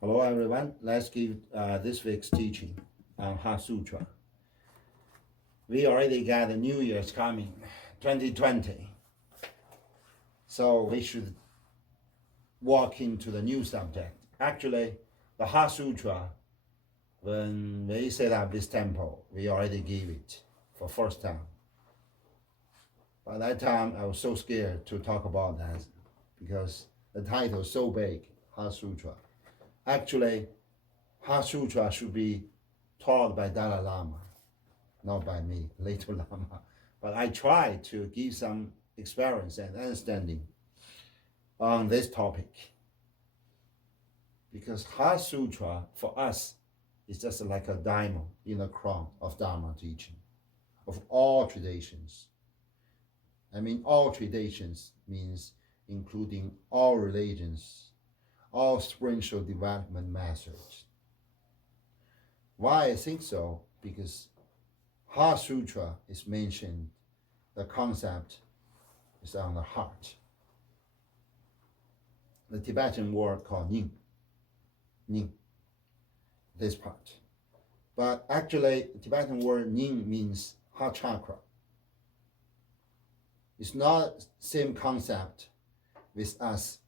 Hello everyone, let's give this week's teaching on Heart Sutra. We already got the New Year's coming, 2020. So we should walk into the new subject. Actually, the Heart Sutra, when we set up this temple, we already gave it for first time. By that time, I was so scared to talk about that because the title is so big, Heart Sutra. Actually, Heart Sutra should be taught by Dalai Lama, not by me, later Lama. But I try to give some experience and understanding on this topic. Because Heart Sutra, for us, is just like a diamond in the crown of Dharma teaching, of all traditions. I mean, all traditions means including all religions, all spiritual development methods. Why I think so? Because Heart Sutra is mentioned, the concept is on the heart. The Tibetan word called ning, this part. But actually, the Tibetan word ning means heart chakra. It's not same concept with us,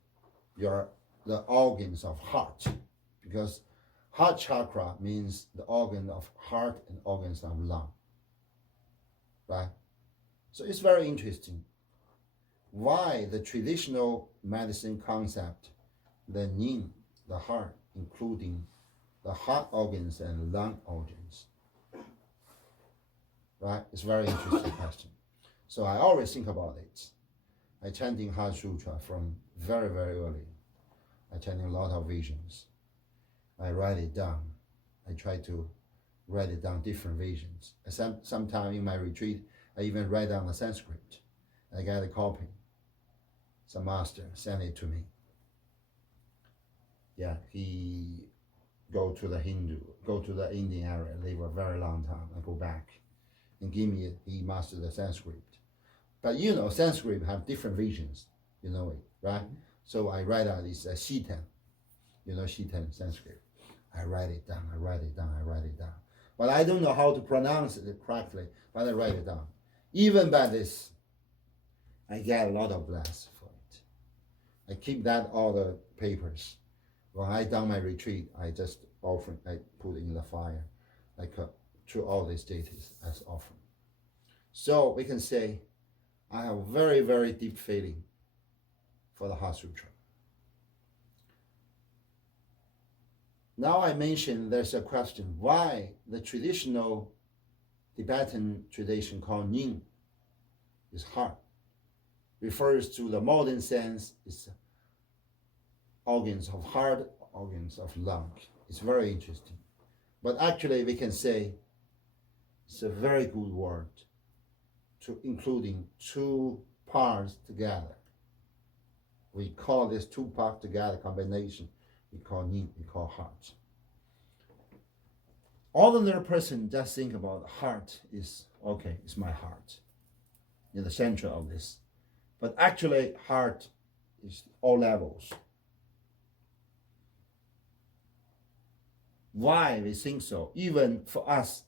the organs of heart, because heart chakra means the organ of heart and organs of lung, right? So it's very interesting why the traditional medicine concept, the ning, the heart, including the heart organs and lung organs, right? It's a very interesting question. So I always think about it. I chanting Heart Sutra from very, very early. I chanting a lot of visions. I write it down. I try to write it down different visions. Sometime in my retreat, I even write down the Sanskrit. I got a copy. Some master sent it to me. Yeah, he go to the Indian area, live a very long time. I go back and give me, he mastered the Sanskrit. But you know, Sanskrit have different visions, you know it, right? So I write out this Shitan, you know Shitan Sanskrit. I write it down. But I don't know how to pronounce it correctly, but I write it down. Even by this, I get a lot of bless for it. I keep that all the papers. When I done my retreat, I just offer, I put it in the fire, like through all these deities as offering. So we can say, I have a very, very deep feeling for the Heart Sutra. Now I mentioned there's a question why the traditional Tibetan tradition called ning is heart, refers to the modern sense is organs of heart, organs of lung. It's very interesting. But actually we can say it's a very good word to including two parts together. We call this two parts together combination, we call ning, we call heart. Ordinary person just think about heart is, okay, it's my heart in the center of this. But actually heart is all levels. Why we think so? Even for us,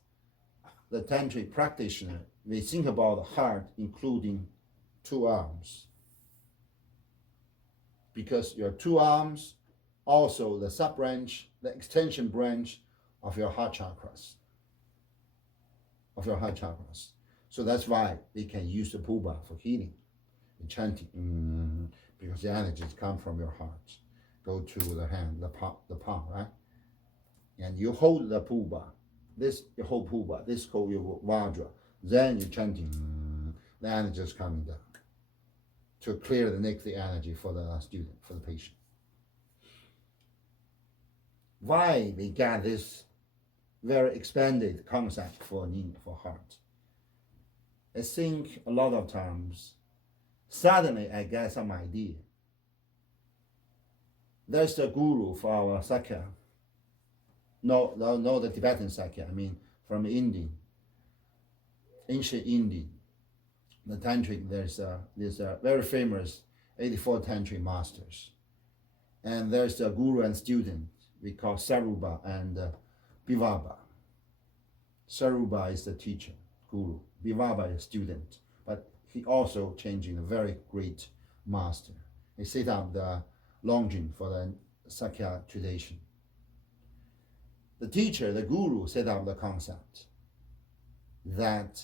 the tantric practitioner, we think about the heart including two arms. Because your two arms, also the sub-branch, the extension branch of your heart chakras. So that's why we can use the puba for healing, and chanting, because the energies come from your heart, go to the hand, the palm, right? And you hold the puba, you hold puba, this called your vajra. Then you're chanting, the energy is coming down to clear the negative energy for the student, for the patient. Why we got this very expanded concept for ning, for heart? I think a lot of times, suddenly I get some idea. There's the guru for our Sakya. No, the Tibetan Sakya, I mean from ancient Indian. The tantric, there's a very famous 84 tantric masters. And there's a guru and student, we call Saruba and Bivaba. Saruba is the teacher, guru. Bivaba is student, but he also changing a very great master. He set up the Longjing for the Sakya tradition. The teacher, the guru, set up the concept that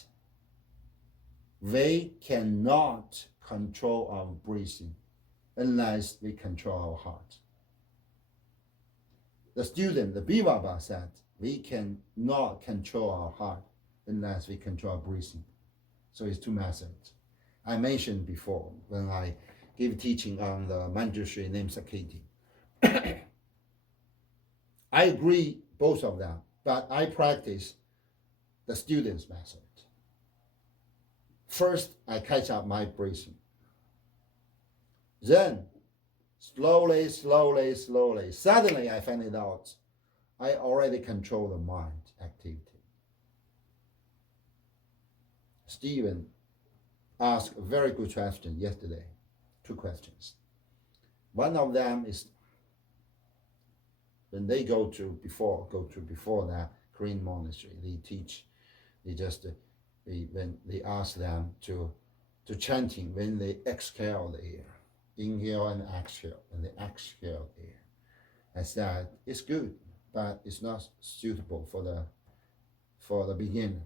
we cannot control our breathing unless we control our heart. The student, the Bivaba, said we cannot control our heart unless we control our breathing. So it's two methods. I mentioned before when I gave teaching on the Manjushri named Saketi. I agree both of them, but I practice the student's method. First, I catch up my breathing. Then, slowly, suddenly I find it out. I already control the mind activity. Stephen asked a very good question yesterday. Two questions. One of them is when they go to before that Korean monastery, they teach. When they ask them to chanting when they exhale the air, inhale and exhale, and they exhale the air. I said it's good, but it's not suitable for the beginner.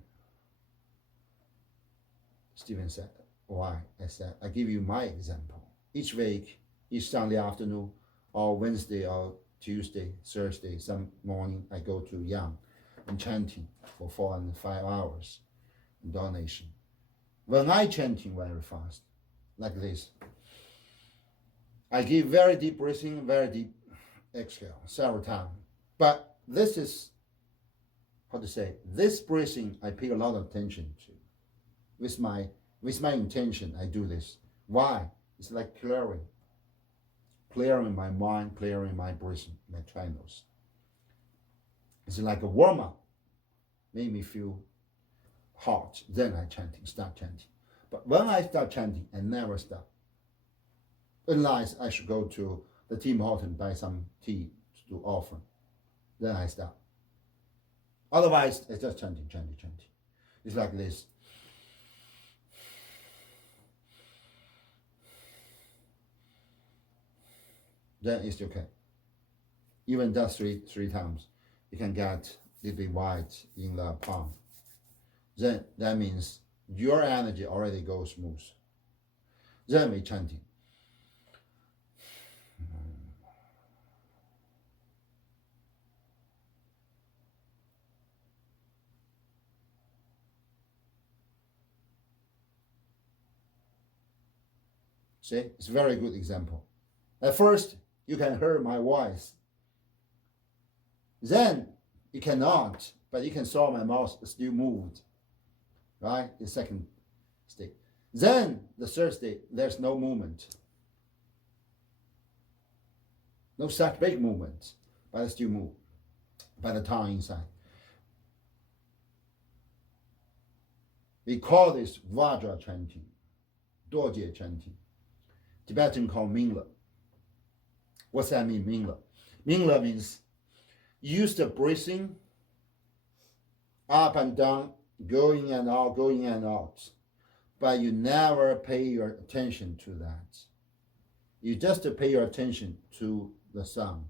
Stephen said, why? I said, I give you my example. Each week, each Sunday afternoon, or Wednesday, or Tuesday, Thursday, some morning, I go to Yang and chanting for 4 and 5 hours in donation. When I chanting very fast, like this, I give very deep breathing, very deep exhale, several times. But this is, this breathing I pay a lot of attention to. With my intention, I do this. Why? It's like clearing my mind, clearing my breathing, my channels. It's like a warm-up. Made me feel hot. Then I start chanting. But when I start chanting, I never stop. Unless I should go to the Tim Horton, buy some tea to offer. Then I stop. Otherwise, it's just chanting. It's like this. Then it's okay. Even just three times, you can get a little bit white in the palm. Then that means your energy already goes smooth. Then we chanting. See, it's a very good example. At first, you can hear my voice. Then you cannot, but you can saw my mouth still moved. Right? The second stage. Then the third stage, there's no movement. No such big movement, but it still move by the tongue inside. We call this Vajra chanting, Dorje chanting. Tibetan call Mingla. What's that mean, Mingla? Mingla means use the breathing up and down, going and out, but you never pay your attention to that. You just pay your attention to the sound.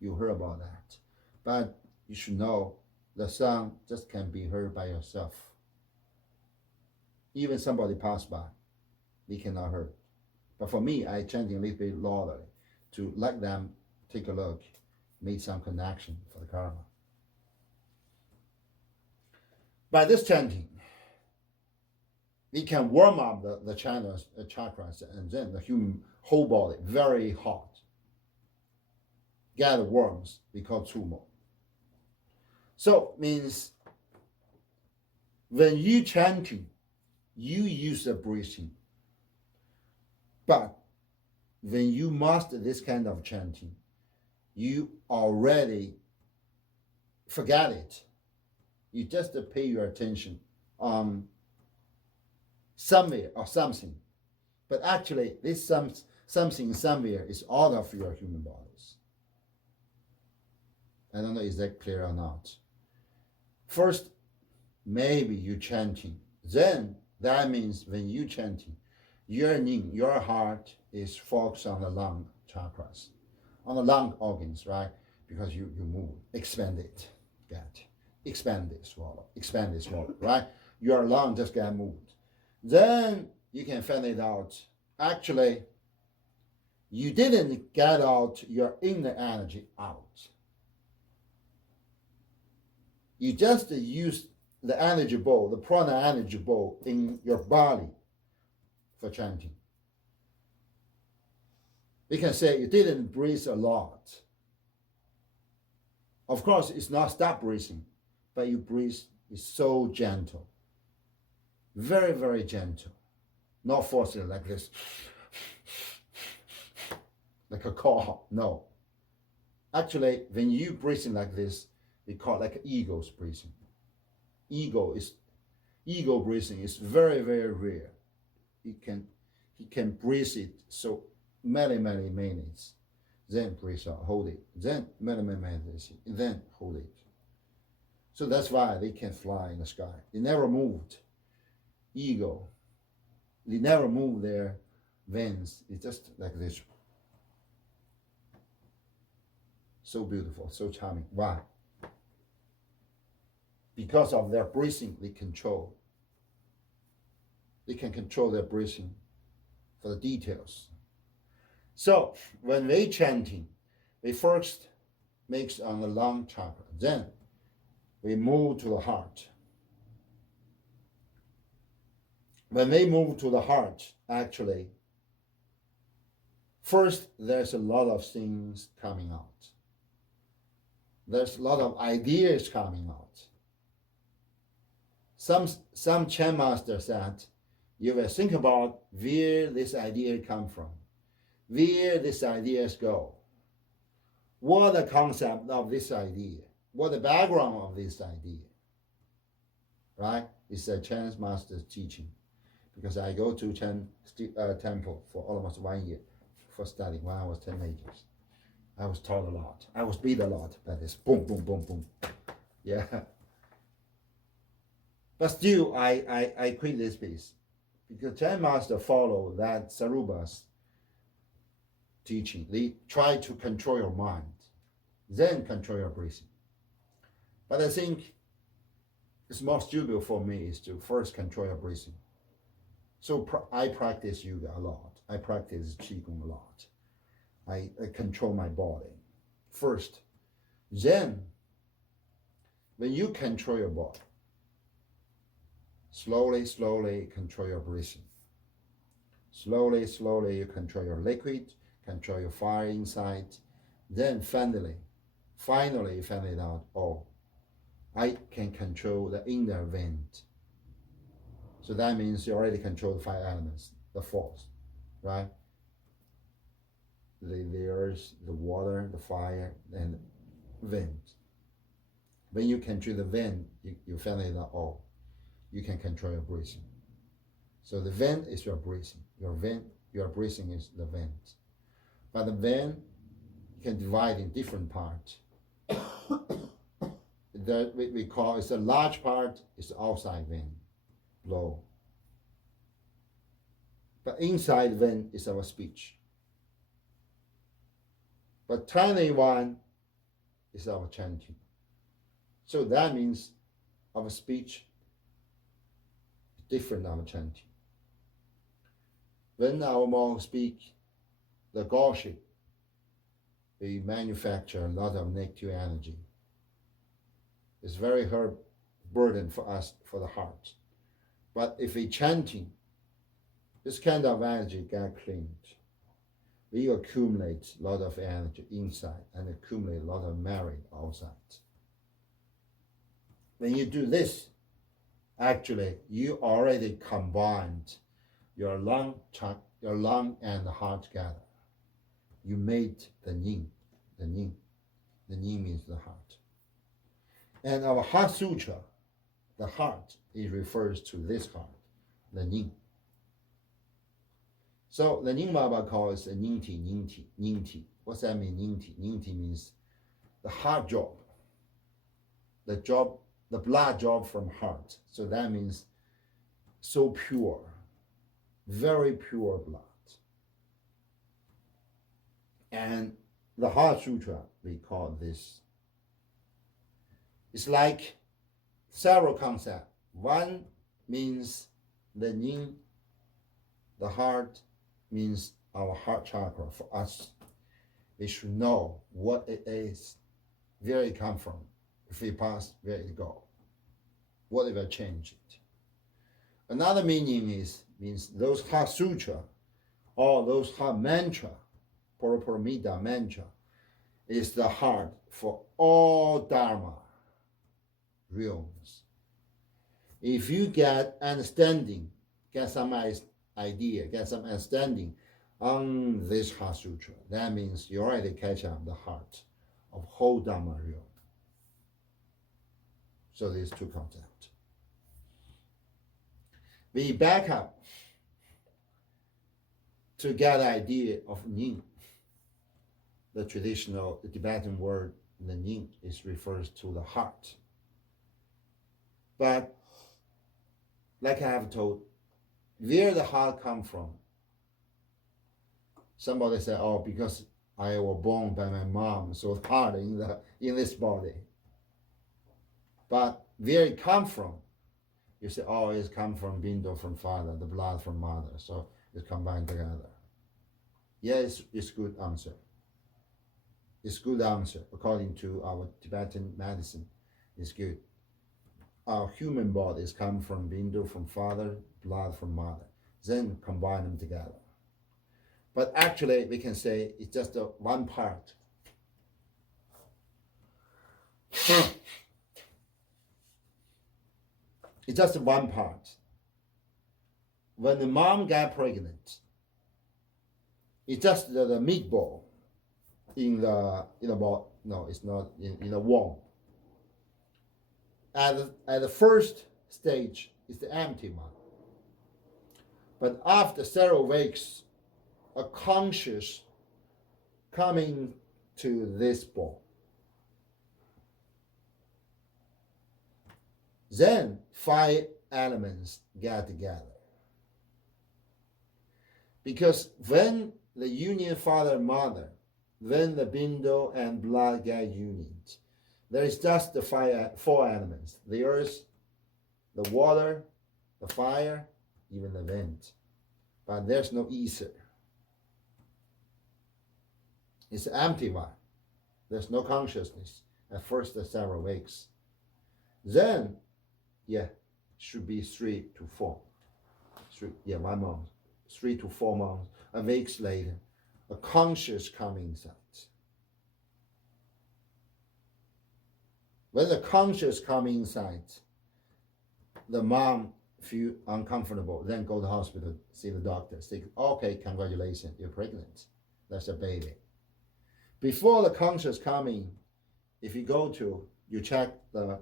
You heard about that. But you should know the sound just can be heard by yourself. Even somebody pass by, they cannot hear. But for me, I chanting a little bit louder to let them take a look, make some connection for the karma. By this chanting, we can warm up the channels, chakras, and then the human whole body very hot. Get worms, we call tumo. So means when you chanting, you use the breathing. But when you master this kind of chanting, you already forget it. You just pay your attention on somewhere or something. But actually, this something somewhere is out of your human bodies. I don't know is that clear or not. First, maybe you chanting. Then that means when you chanting, your ning, your heart is focused on the lung chakras, on the lung organs, right? Because you move, expand it, expand it, swallow, right? Your lung just get moved. Then you can find it out. Actually, you didn't get out your inner energy out. You just used the energy ball, the prana energy ball in your body for chanting. We can say you didn't breathe a lot. Of course, it's not stop breathing, but you breathe is so gentle. Very, very gentle. Not forcing like this, like a call. No. Actually, when you breathing like this, we call it like ego's breathing. Ego breathing is very, very rare. He can breathe it so many minutes, then breathe out, hold it, then many minutes, then hold it. So that's why they can fly in the sky. They never moved. Ego, they never move their wings. It's just like this. So beautiful, so charming. Why? Because of their breathing, they control. They can control their breathing for the details. So when we chanting, we first mix on the lung chakra. Then we move to the heart. When we move to the heart, actually, first there's a lot of things coming out. There's a lot of ideas coming out. Some Chan master said, you will think about where this idea come from, where these ideas go, what the concept of this idea, what the background of this idea, right? It's a Chan master's teaching, because I go to Chan temple for almost 1 year for studying when I was teenagers. I was taught a lot. I was beat a lot by this boom, boom, boom, boom. Yeah. But still, I quit this piece because Chan master followed that Sarupa's teaching. They try to control your mind, then control your breathing. But I think it's more suitable for me is to first control your breathing. So I practice yoga a lot. I practice qigong a lot. I control my body first. Then, when you control your body, slowly control your breathing. Slowly you control your liquid, control your fire inside. Then finally you find it out, oh, I can control the inner wind. So that means you already control the 5 elements, the force, right? The earth, the water, the fire, and wind. When you control the wind, you find it out, oh, you can control your breathing. So the wind is your breathing. Your breathing is the wind. But the wind can divide in different parts. We call it's a large part, it's the outside wind, blow. But inside wind is our speech. But tiny one is our chanting. So that means our speech is different than our chanting. When our monks speak the goshi, we manufacture a lot of negative energy. It's very hard burden for us, for the heart. But if we chanting, this kind of energy get cleaned. We accumulate a lot of energy inside and accumulate a lot of merit outside. When you do this, actually you already combined your lung and the heart together. You made the yin. The yin means the heart. And our heart sutra, the heart, it refers to this heart, the yin. So the Ning Baba calls it Ning Ti. What's that mean, Ning Ti? Ning Ti means the hard job the blood drop from heart. So that means so pure, very pure blood. And the Heart Sutra, we call this. It's like several concepts. One means the yin, the heart means our heart chakra. For us, we should know what it is, where it come from. If we pass, where it go. What will change it. Another meaning means those Heart Sutra or those Heart Mantra, Paraparamita mantra, is the heart for all Dharma realms. If you get understanding, get some idea, get some understanding on this Heart Sutra, that means you already catch up the heart of whole Dharma realm. So these two concepts. We back up to get the idea of yin. The traditional Tibetan word the yin refers to the heart. But like I have told, where the heart come from? Somebody said, "Oh, because I was born by my mom, so it's hard in this body." But where it come from? You say, "Oh, it's come from Bindo from father, the blood from mother, so it's combined together." Yes, it's good answer. It's good answer according to our Tibetan medicine. It's good. Our human bodies come from Bindo from father, blood from mother. Then combine them together. But actually, we can say it's just one part. It's just one part. When the mom got pregnant, it's just the meatball in the ball. No, it's not in the womb. At the first stage, it's the empty one. But after several weeks, a conscious coming to this ball. Then 5 elements get together. Because when the union father-mother, when the Bindo and blood get united, there is just the 4 elements: the earth, the water, the fire, even the wind. But there's no ether. It's an empty one. There's no consciousness at first the several weeks. Then, should be 3 to 4. 1 month. 3 to 4 months. A weeks later, a conscious coming inside. When the conscious coming inside, the mom feel uncomfortable, then go to the hospital, see the doctor, say, "Okay, congratulations, you're pregnant. That's a baby." Before the conscious coming, if you go to, you check the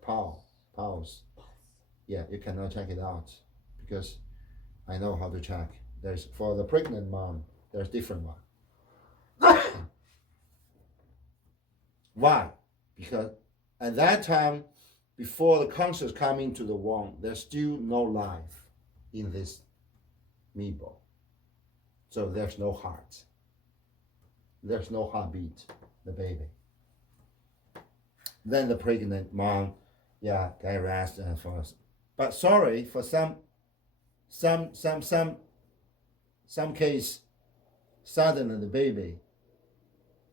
pulse. Yeah, you cannot check it out because I know how to check. There's for the pregnant mom, there's different one. Why? Because at that time, before the conscious coming to the womb, there's still no life in this meatball. So there's no heart. There's no heartbeat, the baby. Then the pregnant mom, get rest and first. But sorry, for some case, suddenly the baby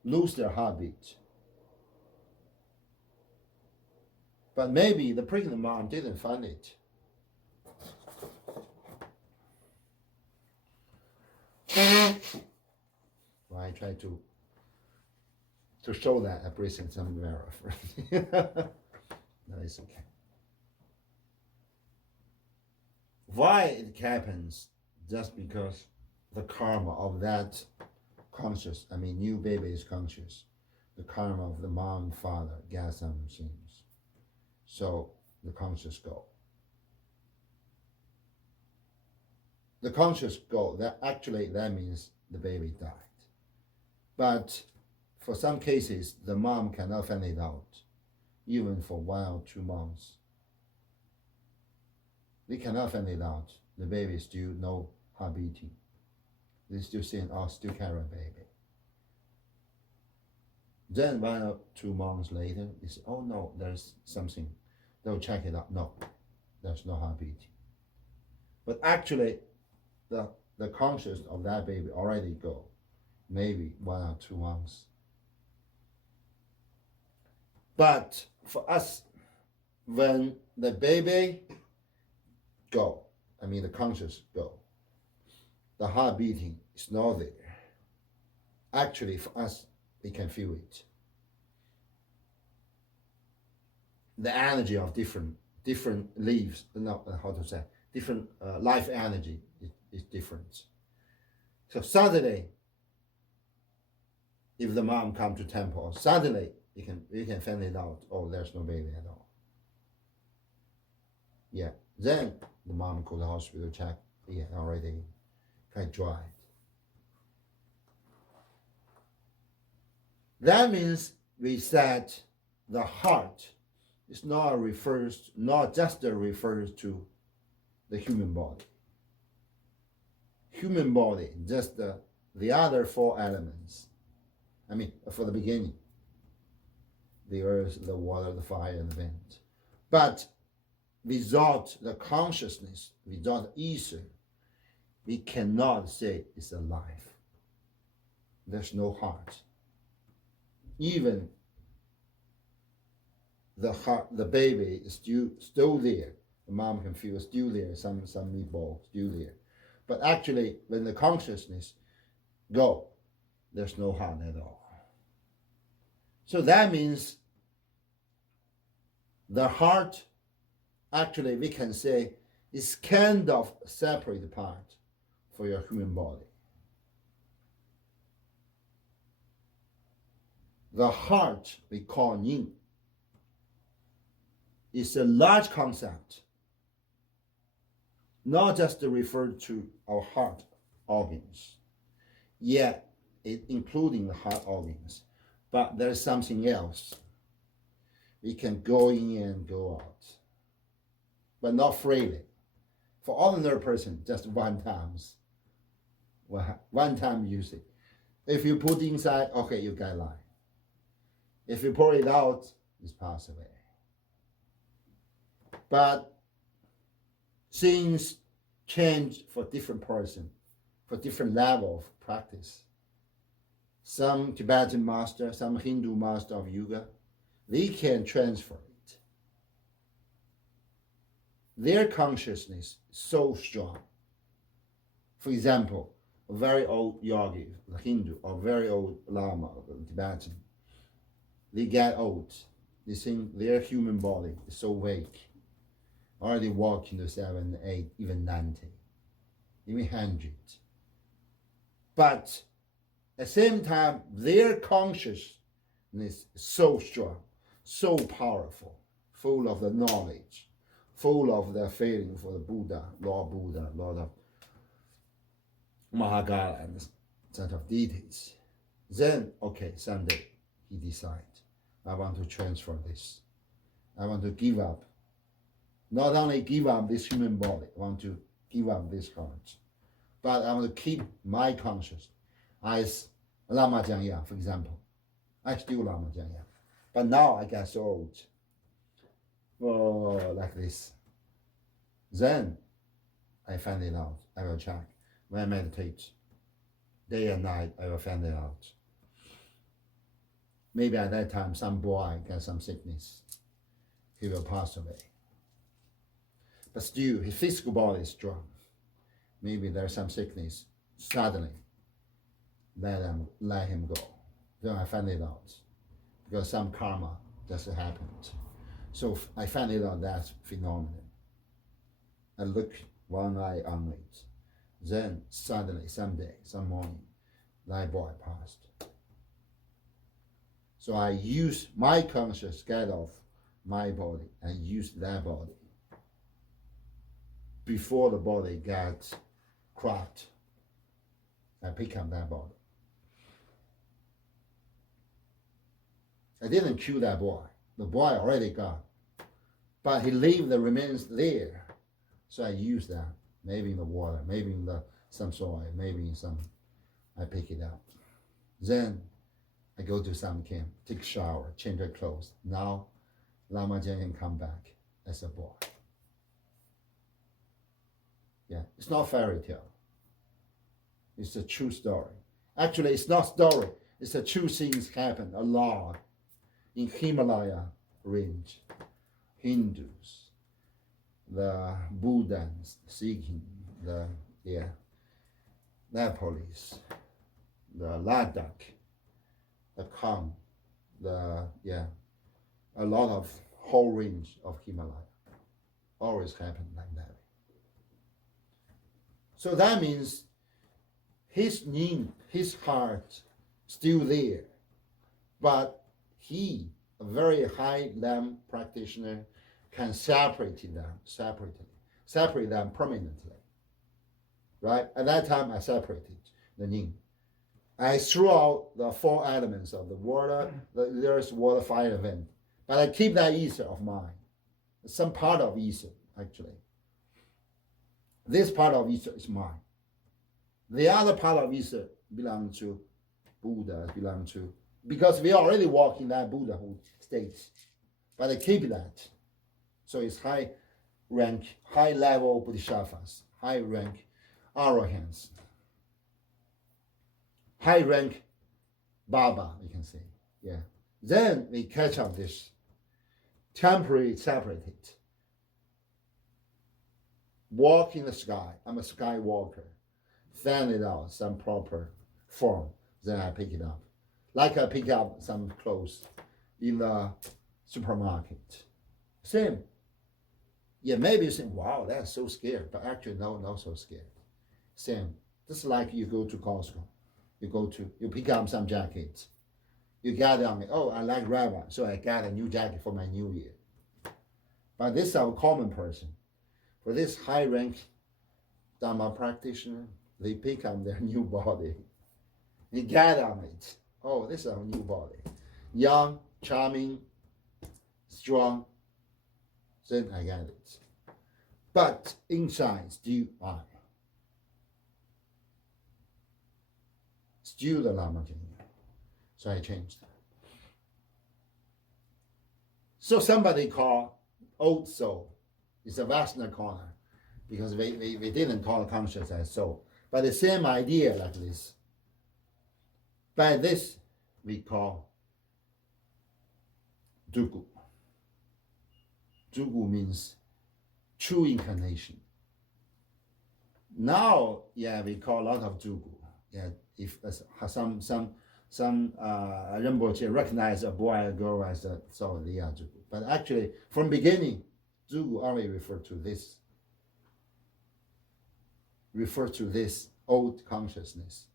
lose their heartbeat. But maybe the pregnant mom didn't find it. Well, I try to show that I present some mirror. No, it's okay. Why it happens? Just because the karma of that new baby is conscious. The karma of the mom and father get some things. So the conscious go. The conscious go, that means the baby died. But for some cases, the mom cannot find it out. even for 1 or 2 months. They cannot find it out. The baby still no heart beating. They still saying, oh, still carry a baby. Then 1 or 2 months later, they say, oh no, there's something. They'll check it out. No, there's no heart beating. But actually, the consciousness of that baby already go, maybe 1 or 2 months. But for us, when the baby go, I mean the conscious go, the heart beating is not there. Actually, for us, we can feel it. The energy of different leaves, no, how to say, different life energy is different. So suddenly, if the mom come to temple, suddenly you can find it out. Oh, there's no baby at all. Yeah. Then the mom go to the hospital, check. Yeah, already quite dry. That means we said the heart is not just refers to the human body. Human body, just the other 4 elements. I mean, for the beginning, the earth, the water, the fire, and the wind. But without the consciousness, without ether, we cannot say it's alive. There's no heart. Even the heart, the baby is still there. The mom can feel still there, some meatball still there. But actually, when the consciousness go, there's no heart at all. So that means the heart, actually, we can say, is kind of a separate part for your human body. The heart, we call yin, is a large concept, not just referred to our heart organs, yet it including the heart organs, but there's something else. We can go in and go out, but not freely. For ordinary person, just 1 time. Well, 1 time usage. If you put inside, okay, you get life. If you pour it out, it's pass away. But things change for different person, for different level of practice. Some Tibetan master, some Hindu master of yoga, they can transfer it. Their consciousness is so strong. For example, a very old yogi, a Hindu, or very old Lama, Tibetan, they get old. They think their human body is so weak. Already walk into 7, 8, even 90, even 100. But at the same time, their consciousness is so strong, so powerful, full of the knowledge, full of the feeling for the Buddha, Lord of Mahagala, and set of deities. Then, okay, someday he decides, I want to transfer this. I want to give up. Not only give up this human body, I want to give up this heart, but I want to keep my consciousness as Lama Jiangya, for example. I still Lama Jiangya, but now I get so old. Oh, like this. Then I find it out. I will check. When I meditate, day and night, I will find it out. Maybe at that time, some boy gets some sickness. He will pass away. But still, his physical body is strong. Maybe there's some sickness. Suddenly, let him go. Then I find it out. Because some karma just happened. So I find it out that phenomenon. I look 1 eye on it. Then suddenly, someday, some morning, that boy passed. So I use my conscious get off my body and use that body before the body gets cracked. I pick up that body. I didn't kill that boy. The boy already gone. But he leave the remains there. So I use that. Maybe in the water, maybe in some soil, maybe in some, I pick it up. Then I go to some camp, take a shower, change my clothes. Now Lama Jian can come back as a boy. Yeah, it's not fairy tale. It's a true story. Actually, it's not story. It's a true things happen a lot in Himalaya range. Hindus, the Buddhas, Sikhs, the Nepalese, the Ladakh, the Kham, a lot of whole range of Himalaya. Always happen like that. So that means his yin, his heart, still there, but he, a very high level practitioner, can separate them permanently. Right? At that time, I separated the yin. I threw out the four elements of the water, the earth, water, fire, and wind. But I keep that ether of mine. Some part of ether, actually. This part of ether is mine. The other part of ether belongs to Buddha, because we already walk in that Buddhahood state. But I keep that. So it's high rank, high level bodhisattvas, high rank arahants, high rank Baba, we can say. Yeah. Then we catch up this temporary separated. Walk in the sky. I'm a sky walker. Fan it out, some proper form. Then I pick it up. Like I pick up some clothes in the supermarket. Same. Yeah, maybe you think, wow, that's so scared. But actually, no, not so scared. Same. Just like you go to Costco. You pick up some jackets. You get on it. Oh, I like red one, so I got a new jacket for my new year. But this is a common person. For this high rank Dharma practitioner, they pick up their new body. They get on it. Oh, this is our new body. Young, charming, strong. Then I get it. But inside, still I. Still the Lama Jin. So I changed. So somebody called old soul. It's a Vasana corner because we didn't call conscious as soul. But the same idea like this. By this, we call Dugu. Dugu means true incarnation. Now, we call a lot of Dugu. Yeah, if some Rinpoche recognize a boy or girl as a soul, they are Dugu. But actually, from beginning, Dugu only refer to this old consciousness.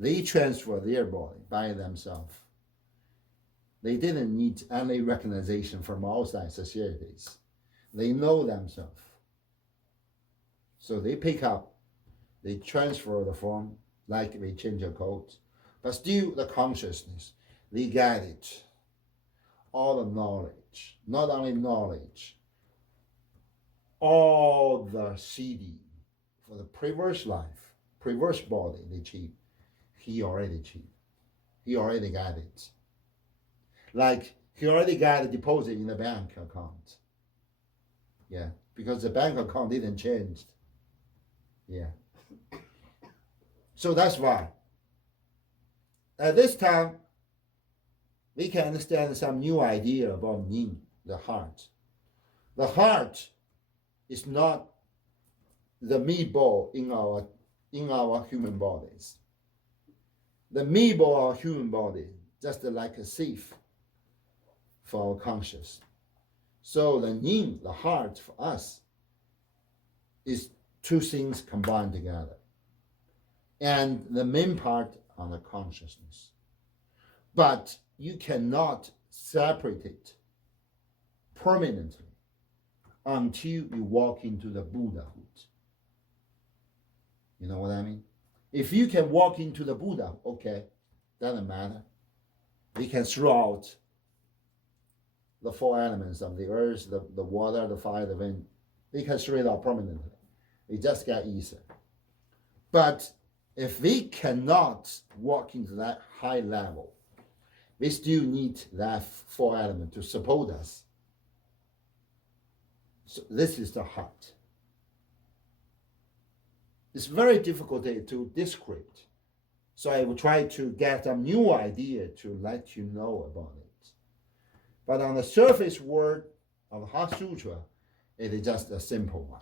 They transfer their body by themselves. They didn't need any recognition from outside societies. They know themselves. So they pick up, they transfer the form, like they change a code, but still the consciousness, they get it. All the knowledge, not only knowledge, all the CD for the previous life, previous body they achieve, he already achieved. He already got it. Like he already got a deposit in the bank account. Yeah, because the bank account didn't change. Yeah. So that's why. At this time, we can understand some new idea about yin, the heart. The heart is not the meatball in our human bodies. The meatball of our human body, just like a sieve for our conscious. So the yin, the heart for us, is two things combined together. And the main part on the consciousness. But you cannot separate it permanently until you walk into the Buddhahood. You know what I mean? If you can walk into the Buddha, okay, doesn't matter. We can throw out the four elements of the earth, the water, the fire, the wind. We can straight out prominently. We just get easier. But if we cannot walk into that high level, we still need that four element to support us. So this is the heart. It's very difficult to describe. So I will try to get a new idea to let you know about it. But on the surface word of the Heart Sutra, it is just a simple one.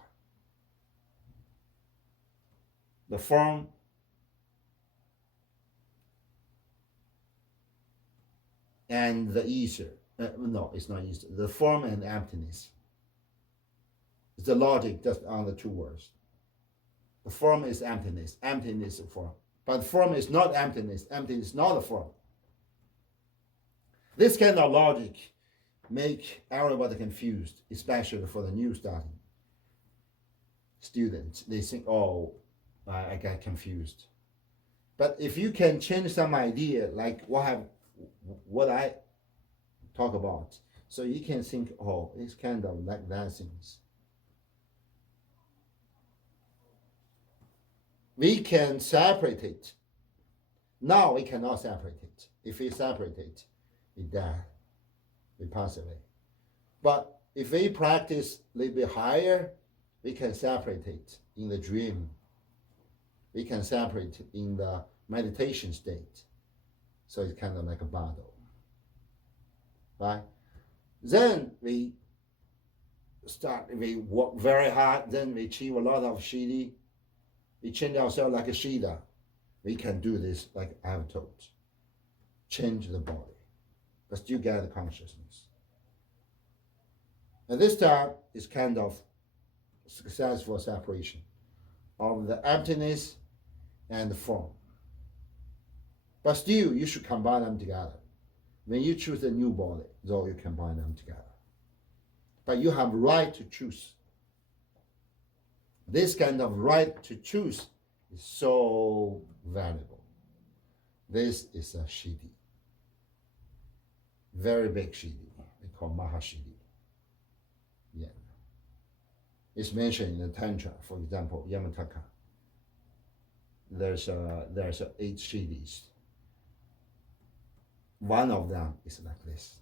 The form and the ether. No, it's not ether. The form and emptiness. It's the logic just on the two words. The form is emptiness. Emptiness is form. But form is not emptiness. Emptiness is not a form. This kind of logic make everybody confused, especially for the new starting students. They think, oh, I got confused. But if you can change some idea, like what I talk about, so you can think, oh, it's kind of like that things. We can separate it. Now we cannot separate it. If we separate it, we die, we pass away. But if we practice a little bit higher, we can separate it in the dream. We can separate it in the meditation state. So it's kind of like a battle. Right? Then we work very hard, then we achieve a lot of Siddhi. We change ourselves like a Siddha. We can do this like I've told. Change the body, but still get the consciousness. And this time is kind of successful separation of the emptiness and the form. But still, you should combine them together. When you choose a new body, though you combine them together. But you have right to choose. This kind of right to choose is so valuable. This is a Siddhi. Very big Siddhi. We call Mahasiddhi. Yeah. It's mentioned in the Tantra, for example, Yamataka. There's 8 Siddhis. One of them is like this.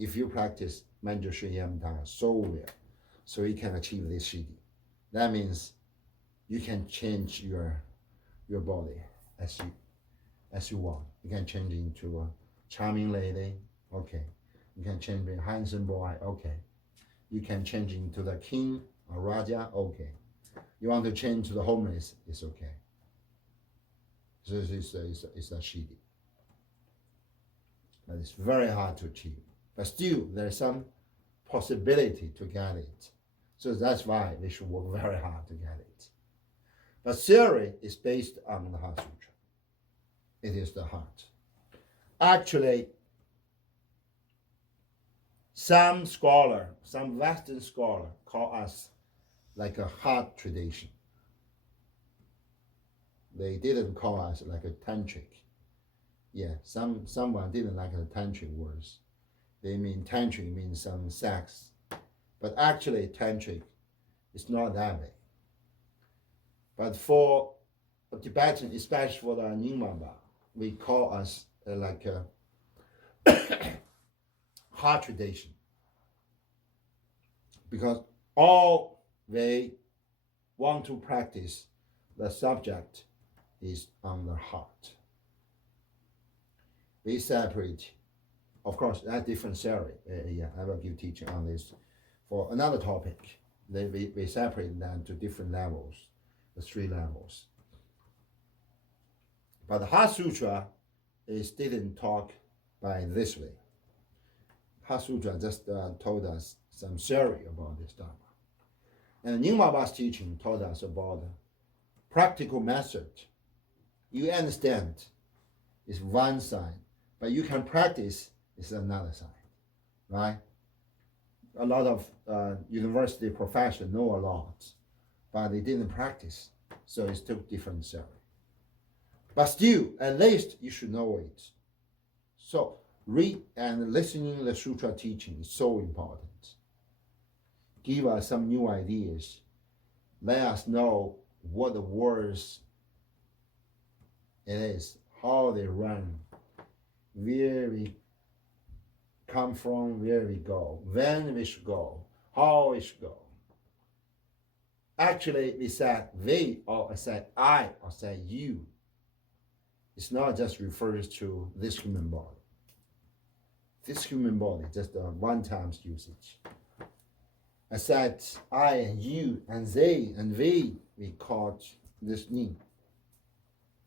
If you practice Manjushri Yamataka so well, so you can achieve this Siddhi. That means you can change your body as you want. You can change into a charming lady, okay. You can change into a handsome boy, okay. You can change into the king or Raja, okay. You want to change to the homeless, it's okay. So it's a Siddhi. But it's very hard to achieve. But still, there's some possibility to get it. So that's why we should work very hard to get it. But theory is based on the Heart Sutra. It is the heart. Actually, some Western scholar call us like a heart tradition. They didn't call us like a tantric. Yeah, someone didn't like the tantric words. They mean tantric means some sex. But actually, tantric is not that way. But for a Tibetan, especially for the Nyingmaba, we call us like a heart tradition. Because all they want to practice, the subject is on the heart. We separate, of course, that's different theory. Yeah, I will give teaching on this. For another topic, we separate them to different levels, the 3 levels. But the Heart Sutra didn't talk by this way. Heart Sutra just told us some theory about this Dharma. And Nyingmaba's teaching told us about practical method. You understand is one side, but you can practice is another side, right? A lot of university professors know a lot, but they didn't practice, so it's still different theory. But still, at least you should know it. So read and listening to the Sutra teaching is so important. Give us some new ideas. Let us know what the words it is, how they run, where we come from, where we go, when we should go, how we should go. Actually, we said we, or I said I, or said you. It's not just refers to this human body. This human body, just a one-time usage. I said I and you and they and we call this name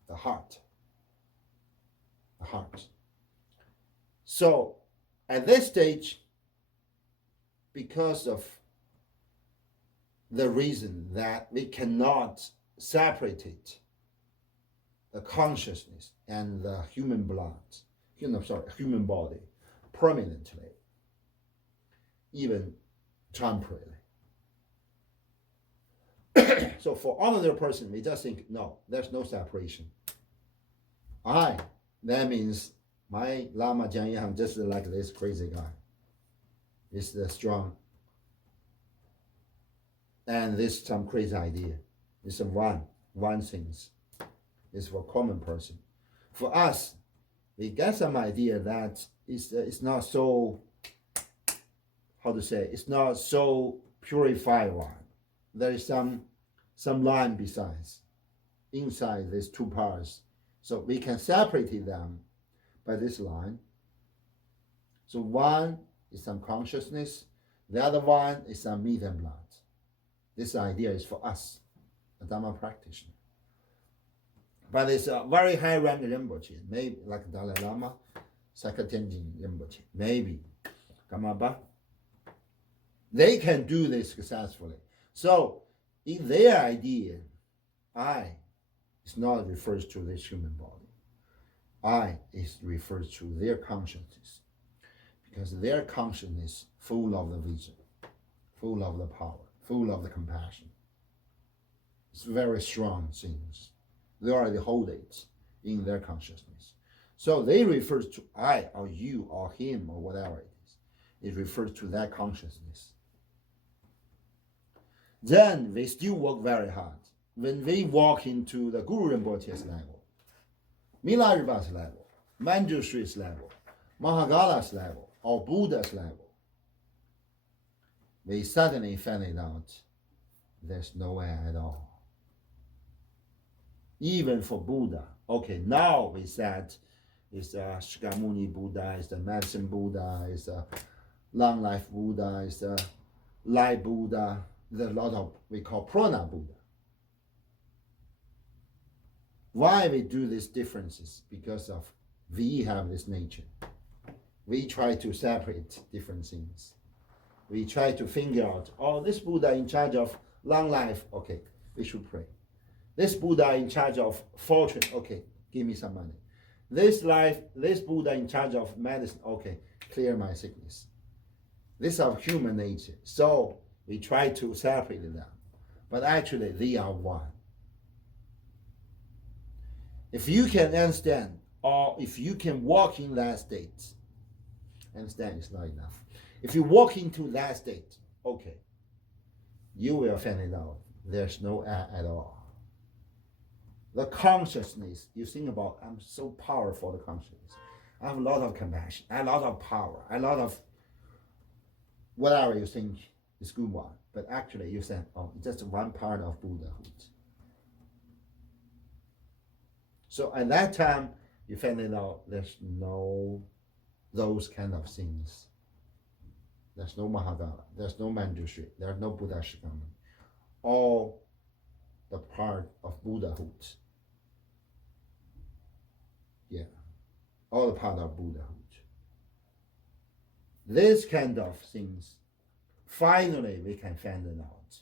the heart. The heart. So at this stage, because of the reason that we cannot separate it, the consciousness and the human human body permanently, even temporarily. So for another person, we just think, no, there's no separation. That means my Lama Jiang Yang just like this crazy guy. It's the strong. And this some crazy idea. It's a one things. It's for common person. For us, we get some idea that it's not so, how to say, it's not so purified one. There is some line besides, inside these two parts. So we can separate them by this line. So one is some consciousness, the other one is some meat and blood. This idea is for us, a Dharma practitioner. But it's a very high rank Rinpoche, maybe like Dalai Lama, Sakatenzin Rinpoche, maybe Gamaba. They can do this successfully. So in their idea, I is not refers to this human body. I is refers to their consciousness, because their consciousness full of the vision, full of the power, full of the compassion. It's very strong things. They already hold it in their consciousness. So they refer to I or you or him or whatever it is. It refers to that consciousness. Then we still work very hard. When we walk into the Guru Rinpoche's level, Milareva's level, Manjusri's level, Mahagala's level, or Buddha's level, we suddenly find it out there's no way at all. Even for Buddha, okay, now we said it's a Shakyamuni Buddha, it's the medicine Buddha, it's a long life Buddha, it's a light Buddha. There's a lot of we call prana Buddha. Why we do these differences? Because of we have this nature. We try to separate different things. We try to figure out, oh, this Buddha in charge of long life, okay, we should pray. This Buddha in charge of fortune, okay, give me some money. This Buddha in charge of medicine, okay, clear my sickness. This is of human nature. So we try to separate them. But actually, they are one. If you can understand, or if you can walk in that state, understand is not enough. If you walk into that state, okay, you will find it out. There's no at all. The consciousness, you think about, I'm so powerful, the consciousness. I have a lot of compassion, a lot of power, a lot of whatever you think is good one. But actually you said, oh, it's just one part of Buddhahood. So at that time, you find it out there's no those kind of things. There's no Mahagala, there's no Manjushri, there's no Buddha Shakyamuni. All the part of Buddhahood. Yeah, all the part of Buddhahood. This kind of things, finally we can find it out.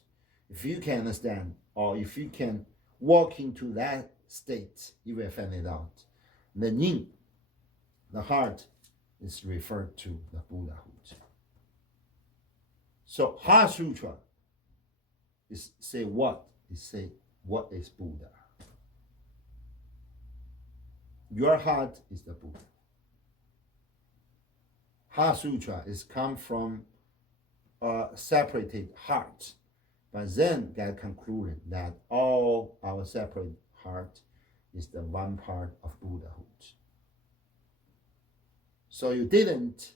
If you can understand, or if you can walk into that state, you will find it out. The yin, the heart, is referred to the Buddhahood. So Heart Sutra is say what? Is say what is Buddha. Your heart is the Buddha. Heart Sutra is come from a separated heart, but then get concluded that all our separate heart is the one part of Buddhahood. So you didn't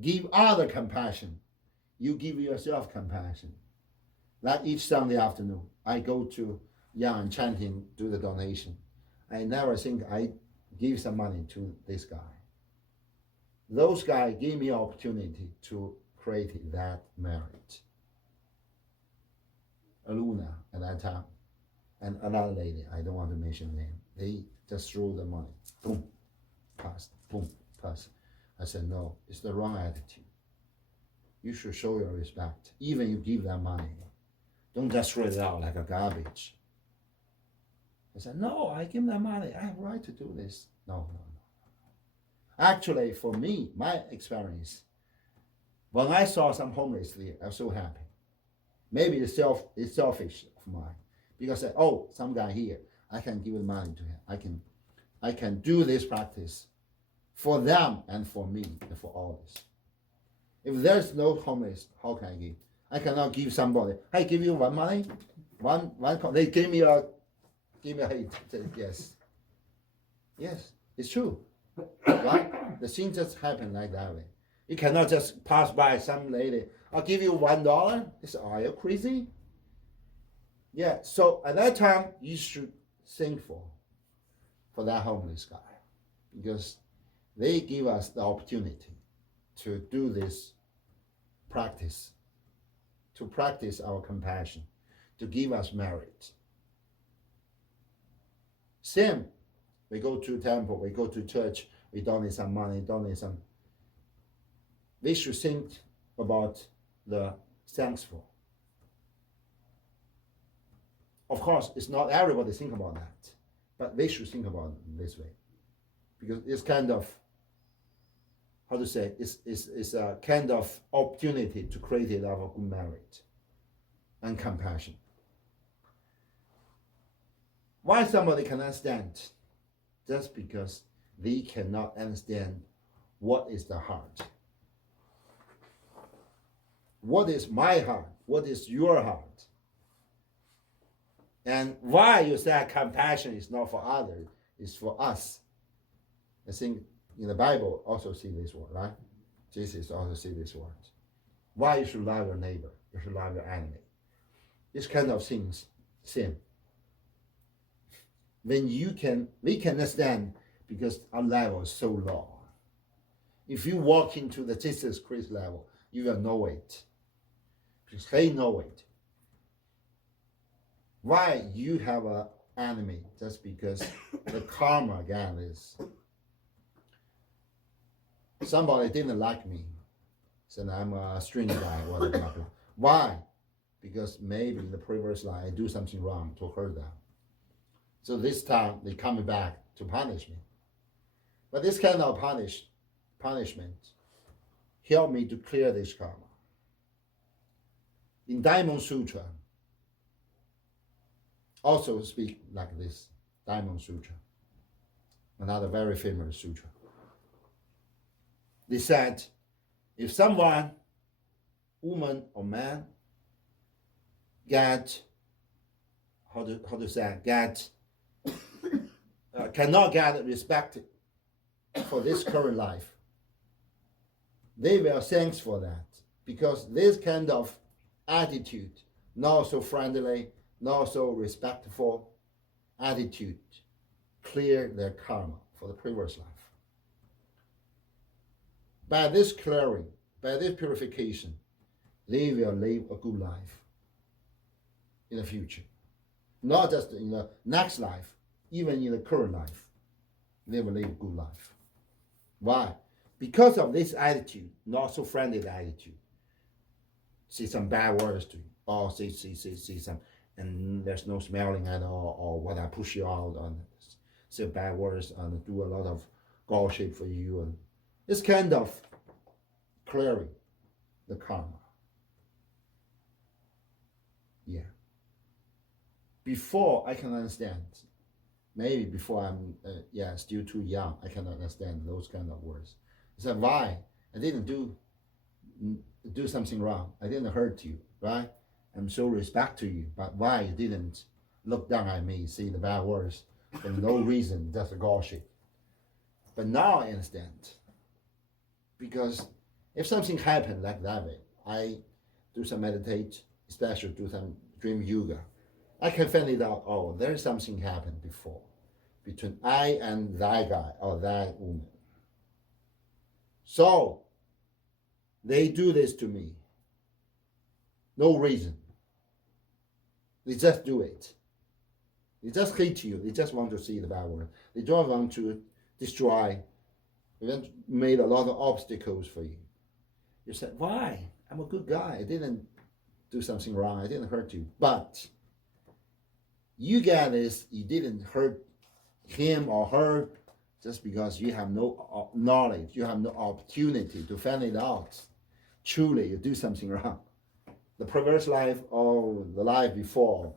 give other compassion, you give yourself compassion. Like each Sunday afternoon, I go to Yang chanting, do the donation. I never think I give some money to this guy. Those guys gave me opportunity to create that merit. Luna at that time, and another lady, I don't want to mention the name, they just threw the money, boom, passed, boom, passed. I said, no, it's the wrong attitude. You should show your respect. Even you give them money, don't just throw it out like a garbage. I said, no, I give them money. I have a right to do this. No. Actually, for me, my experience, when I saw some homeless there, I was so happy. Maybe it's selfish of mine. Because I said, oh, some guy here, I can give money to him. I can do this practice for them and for me and for all this. If there's no homeless, how can I give? I cannot give somebody, I give you one money, one they give me a hate. Yes, it's true. Right? The thing just happened like that way. You cannot just pass by some lady, I'll give you $1. They say, are you crazy? Yeah, so at that time, you should think for that homeless guy, because they give us the opportunity to do this practice, to practice our compassion, to give us merit. Same, we go to temple, we go to church, we donate some money, we should think about the thankful. Of course, it's not everybody think about that, but they should think about it this way, because it's kind of, how to say, it's a kind of opportunity to create our good merit and compassion. Why somebody cannot stand? Just because they cannot understand what is the heart. What is my heart? What is your heart? And why you say compassion is not for others, it's for us. I think in the Bible also see this word, right? Jesus also see this word. Why you should love your neighbor, you should love your enemy. This kind of things, sin. When we can understand, because our level is so low. If you walk into the Jesus Christ level, you will know it. Because they know it. Why you have an enemy? Just because the karma again is, somebody didn't like me, said I'm a strange guy, blah, blah, blah. Why? Because maybe in the previous life I do something wrong to hurt them. So this time they come back to punish me. But this kind of punishment helped me to clear this karma. In Diamond Sutra, also speak like this, Diamond Sutra, another very famous sutra. They said, if someone, woman or man, cannot get respect for this current life, they will thanks for that, because this kind of attitude, not so friendly, not so respectful attitude, clear their karma for the previous life. By this clearing, by this purification, they will live a good life in the future. Not just in the next life, even in the current life, they will live a good life. Why? Because of this attitude, not so friendly attitude. Say some bad words to you, or say some, and there's no smelling at all, or what I push you out, and say bad words, and do a lot of gossip for you, and it's kind of clearing the karma. Yeah. Before I can understand, maybe before I'm still too young, I cannot understand those kind of words. I said, why? I didn't do something wrong. I didn't hurt you, right? I'm so respect to you, but why you didn't look down at me, say the bad words for no reason? That's a gossip. But now I understand, because if something happened like that way, I do some meditate, especially do some dream yoga, I can find it out. Oh, there's something happened before between I and that guy or that woman. So they do this to me. No reason. They just do it. They just hate you. They just want to see the bad word. They don't want to destroy. They made a lot of obstacles for you. You said, why? I'm a good guy. I didn't do something wrong. I didn't hurt you. But you get this, you didn't hurt him or her just because you have no knowledge, you have no opportunity to find it out. Truly, you do something wrong. The previous life or the life before.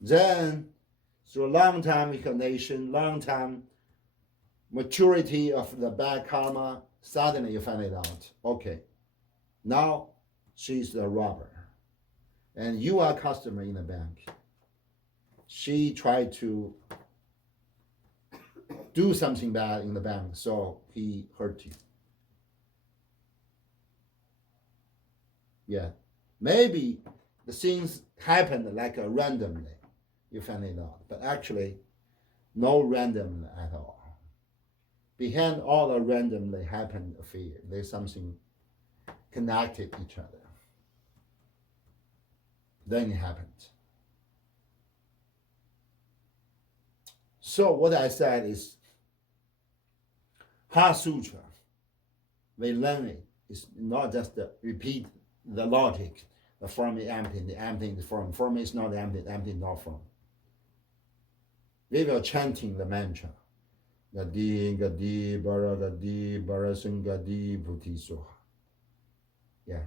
Then, through a long time incarnation, long time maturity of the bad karma, suddenly you find it out. Okay, now she's a robber, and you are a customer in the bank. She tried to do something bad in the bank, so he hurt you. Yeah, maybe the things happened like randomly. You find it out, but actually, no random at all. Behind all the randomly happened affair, there's something connected each other. Then it happened. So what I said is, Heart Sutra, we learn it. It's not just repeat the logic. The form is empty, the empty is form. Form is not empty, empty is not form. We will chanting the mantra. Gadi, Gadi, Bara, Gadi, Barasun, Gadi, Bhuti, Soha. Yeah.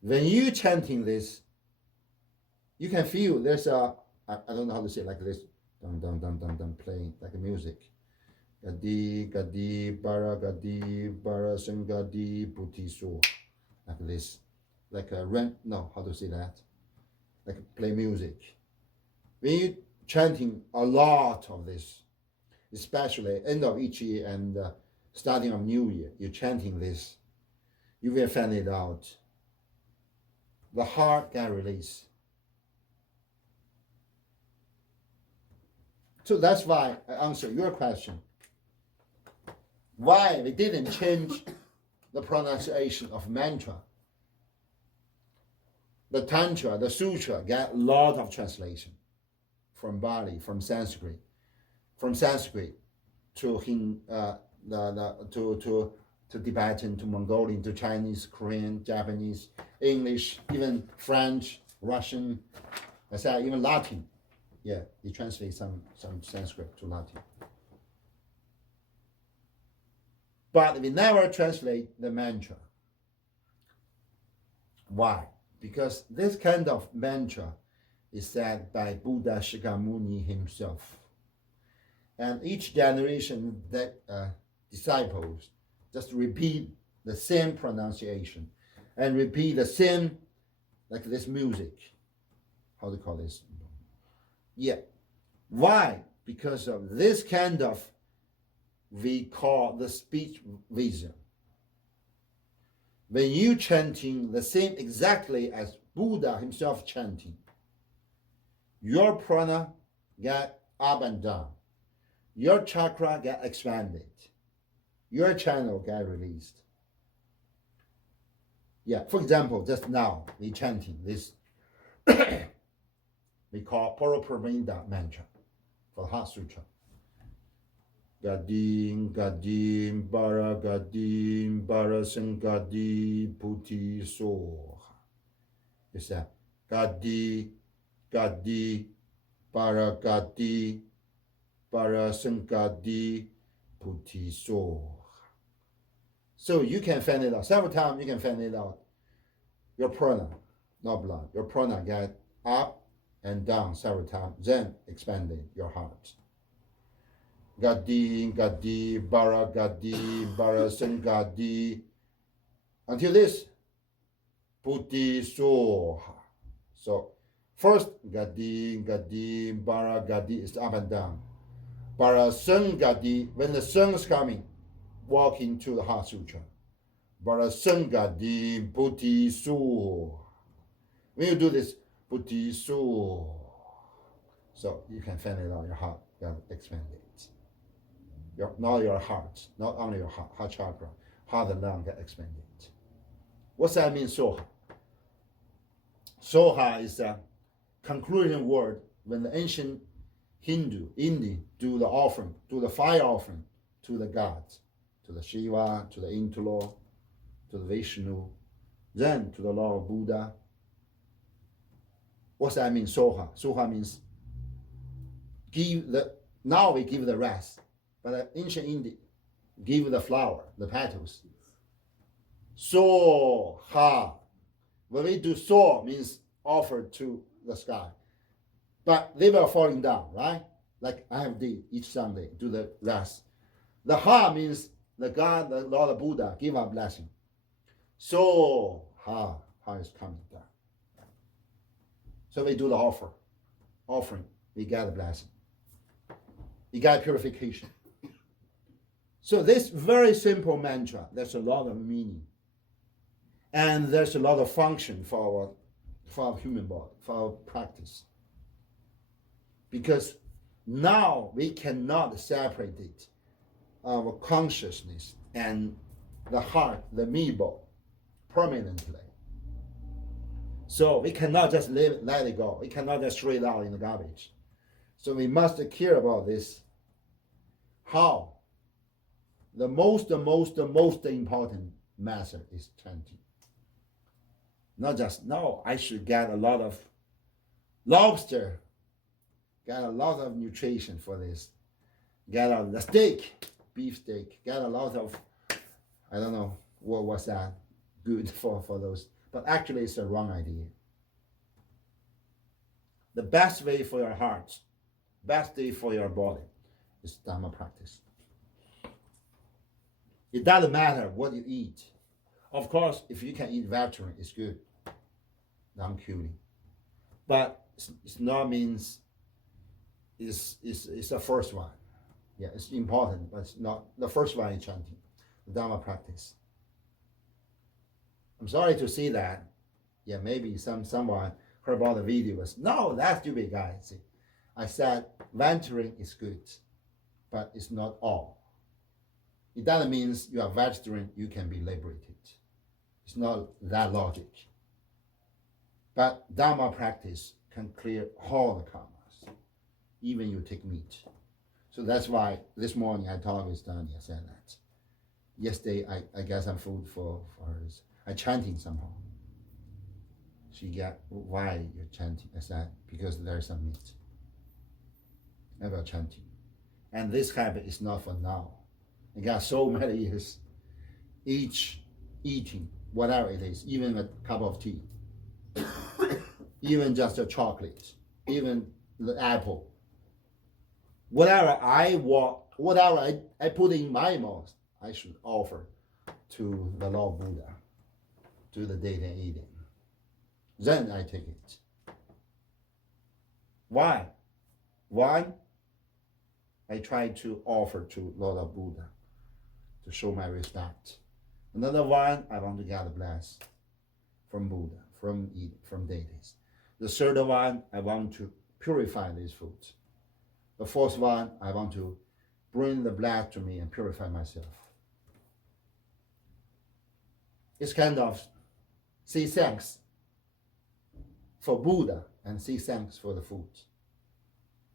When you chanting this, you can feel there's a, I don't know how to say it, like this, dum, dum, dum, dum, dum, playing like a music. Gadi, Gadi, Bara, Sun, Gadi, Bhuti, Soha. Like this. Like a rent, no, how to say that? Like play music. When you chanting a lot of this, especially end of each year and starting of new year, you're chanting this, you will find it out. The heart can release. So that's why I answer your question. Why we didn't change the pronunciation of mantra. The Tantra, the Sutra get a lot of translation from Bali, from Sanskrit to to Tibetan, to Mongolian, to Chinese, Korean, Japanese, English, even French, Russian, I said even Latin. Yeah, they translate some Sanskrit to Latin. But we never translate the mantra. Why? Because this kind of mantra is said by Buddha Shakyamuni himself. And each generation that disciples just repeat the same pronunciation and repeat the same, like this music. How do you call this? Yeah. Why? Because of this kind of, we call the speech wisdom. When you chanting the same exactly as Buddha himself chanting, your prana get up and down. Your chakra get expanded. Your channel get released. Yeah, for example, just now we chanting this we call Paraparinda mantra for Heart Sutra. Gadim, Gadim, Bara Sun Gadi, Bhuti Soha. You say Gadi, Gadi, Bara Sun Gadi, Bhuti Soha. So you can find it out. Several times you can find it out. Your prana, not blood. Your prana get up and down several times, then expanding your heart. Gadi, Gadi, Bara Gadi, Bara Sen Gadi. Until this, Puti Soha. So first Gadi, Gadi, Bara Gadi is up and down. Bara Sen Gadi, when the sun is coming, walk into the Heart Sutra. Bara Sen Gadi, Puti Soha. When you do this, Puti Soha. So you can feel it on your heart, you expand it. Not your heart, not only your heart chakra, heart and lung get expanded. What's that mean, Soha? Soha is a conclusion word when the ancient Indian, do the offering, do the fire offering to the gods, to the Shiva, to the Intro, to the Vishnu, then to the Lord Buddha. What's that mean, Soha? Soha means now we give the rest, but the ancient Indian give the flower, the petals. Soha. When we do so means offered to the sky. But they were falling down, right? Like I have did each Sunday, do the rest. The ha means the God, the Lord Buddha, give a blessing. So ha is coming down. So we do the offering, we get a blessing. We get purification. So this very simple mantra, there's a lot of meaning. And there's a lot of function for our human body, for our practice. Because now we cannot separate it, our consciousness and the heart, the me body, permanently. So we cannot just let it go. We cannot just throw it out in the garbage. So we must care about this. How? The most important method is chanting. Not just, no, I should get a lot of lobster, get a lot of nutrition for this, get a the steak, beef steak, get a lot of, I don't know, what was that good for those. But actually it's a wrong idea. The best way for your heart, best way for your body is Dharma practice. It doesn't matter what you eat. Of course, if you can eat vegetarian, it's good. Non-curing. But it's not means it's the first one. Yeah, it's important, but it's not the first one in chanting, the Dharma practice. I'm sorry to see that. Yeah, maybe someone heard about the video was, no, that's stupid guy. See, I said venturing is good, but it's not all. It doesn't mean you are vegetarian, you can be liberated. It's not that logic. But Dharma practice can clear all the karmas, even you take meat. So that's why this morning I talked with Dani, I said that. Yesterday I got some food for hers. I chanting somehow. She got, why you're chanting? I said, because there's some meat. About chanting. And this habit is not for now. I got so many years, each eating, whatever it is, even a cup of tea, even just a chocolate, even the apple. Whatever I want, whatever I put in my mouth, I should offer to the Lord Buddha, to the daily eating. Then I take it. Why? One, I try to offer to Lord Buddha to show my respect. Another one, I want to get a bless from Buddha, from deities. The third one, I want to purify these foods. The fourth one, I want to bring the blood to me and purify myself. It's kind of say thanks for Buddha and say thanks for the food.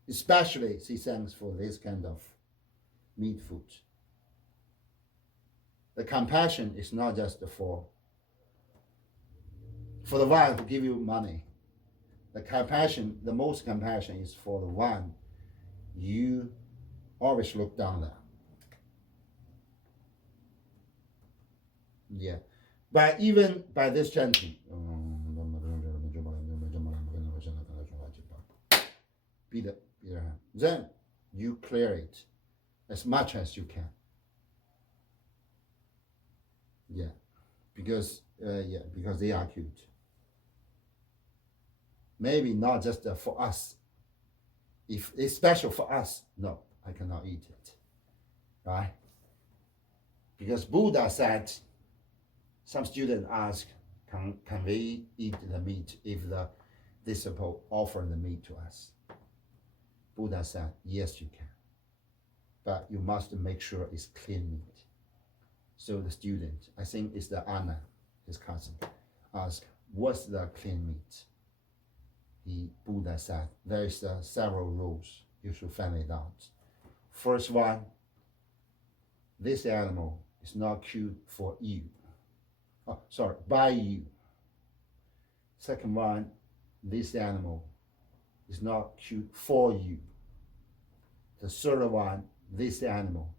Especially say thanks for this kind of meat food. The compassion is not just for the one who give you money. The compassion, the most compassion is for the one you always look down there. Yeah. But even by this chanting, then you clear it. as much as you can. Yeah, because they are cute. Maybe not just for us. If it's special for us, no, I cannot eat it, right? Because Buddha said, some students ask, can we eat the meat if the disciple offer the meat to us? Buddha said, yes, you can. But you must make sure it's clean meat. So the student, I think it's the Anna, his cousin, asked, what's the clean meat? Buddha said, there is several rules. You should find it out. First one, this animal is not killed for you. By you. Second one, this animal is not killed for you. The third one, this animal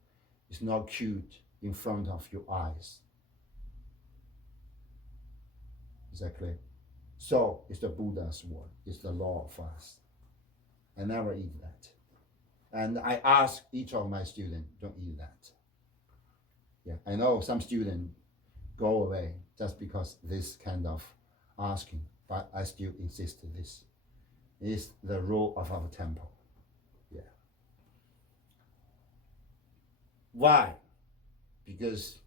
is not killed in front of your eyes. Is that clear? So it's the Buddha's word. It's the law of us. I never eat that. And I ask each of my students, don't eat that. Yeah, I know some students go away just because this kind of asking, but I still insist this is the rule of our temple. Yeah. Why? Because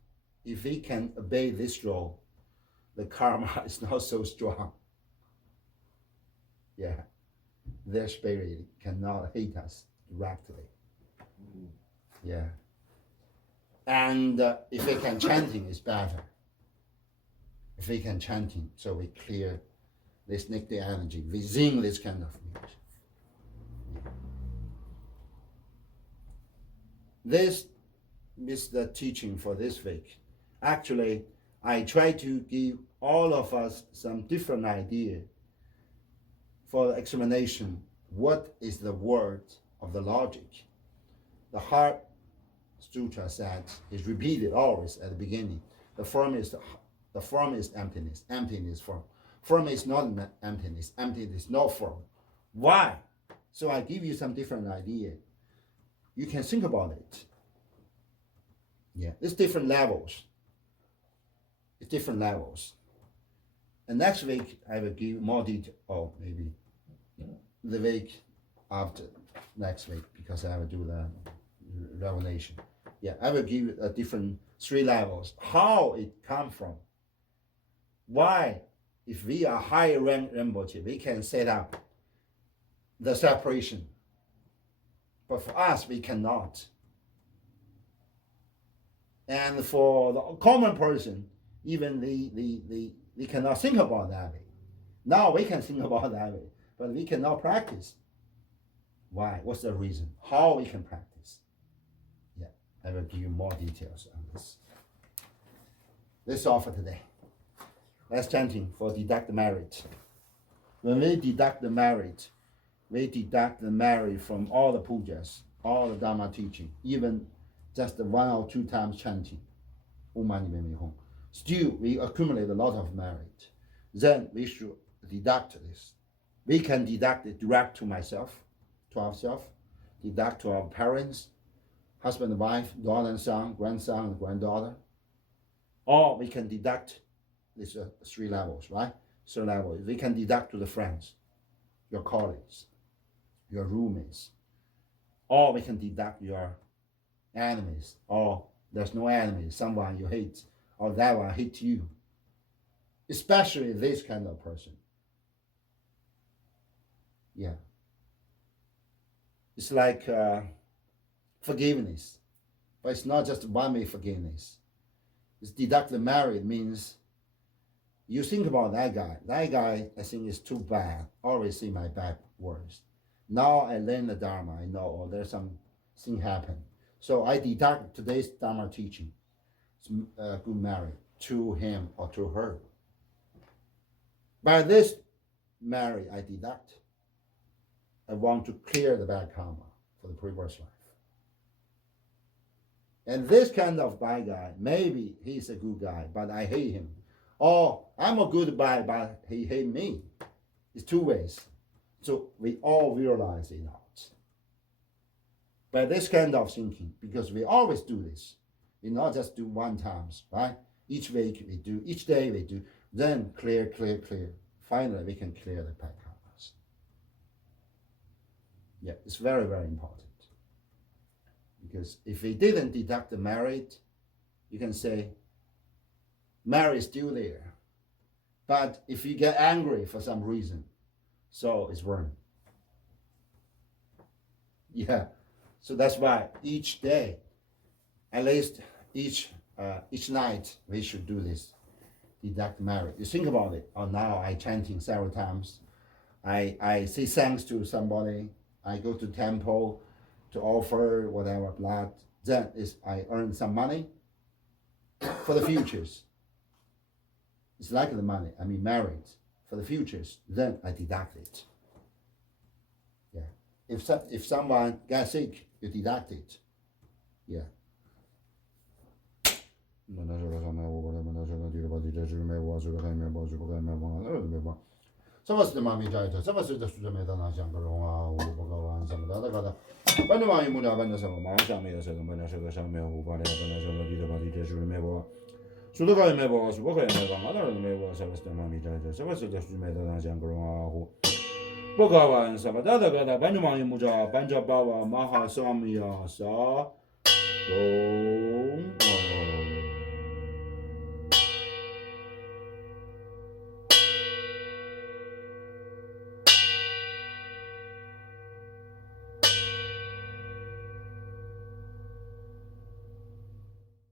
if we can obey this rule, the karma is not so strong. Yeah. Their spirit cannot hate us directly. Yeah. And if we can chanting, it's better. If we can chanting, so we clear this negative energy within this kind of meat. This is the teaching for this week. Actually, I try to give all of us some different idea for the explanation. What is the word of the logic? The heart Sutra said is repeated always at the beginning. The form is emptiness. Emptiness form. Form is not emptiness. Emptiness is no form. Why? So I give you some different idea. You can think about it. Yeah, it's different levels. It's different levels. And next week I will give more detail, or maybe the week after next week, because I will do the revelation. Yeah, I will give a different 3 levels. How it come from? Why, if we are higher rank Rinpoche, we can set up the separation, but for us we cannot. And for the common person, even they cannot think about that way. Now we can think about that way, but we cannot practice. Why? What's the reason? How we can practice? Yeah, I will give you more details on this. That's all for today. Let's chanting for deduct the merit. When we deduct the merit, we deduct the merit from all the pujas, all the Dharma teaching, even just 1 or 2 times chanting. Om Mani Padme Hum. Still, we accumulate a lot of merit. Then we should deduct this. We can deduct it direct to myself, to ourselves, deduct to our parents, husband and wife, daughter and son, grandson and granddaughter. Or we can deduct these 3 levels, right? 3 levels. We can deduct to the friends, your colleagues, your roommates. Or we can deduct your enemies, or there's no enemies, someone you hate, or that one hate you. Especially this kind of person. Yeah. It's like forgiveness, but it's not just one-way forgiveness. It's deduct the merit means you think about that guy. That guy, I think, is too bad. Always say my bad words. Now I learn the Dharma. I know there's something happen. So I deduct today's Dharma teaching. It's good merit to him or to her. By this merit I deduct, I want to clear the bad karma for the previous life. And this kind of bad guy, maybe he's a good guy, but I hate him. Or I'm a good guy, but he hate me. It's 2 ways. So we all realize it out. by this kind of thinking, because we always do this. We not just do one times, right? Each week we do, each day we do, then clear. Finally, we can clear the bad karmas. Yeah, it's very, very important. Because if we didn't deduct the merit, you can say, merit is still there. But if you get angry for some reason, so it's wrong. Yeah, so that's why each day, at least each night, we should do this, deduct merit. You think about it. Oh, now I chanting several times. I say thanks to somebody. I go to temple to offer whatever blood. Then I earn some money for the futures. It's like the money, merit for the futures. Then I deduct it. Yeah. If someone gets sick, you deduct it. Yeah. Bhagavan Sabadada Banjamani Muja Banjabawa Mahaswami Sa Om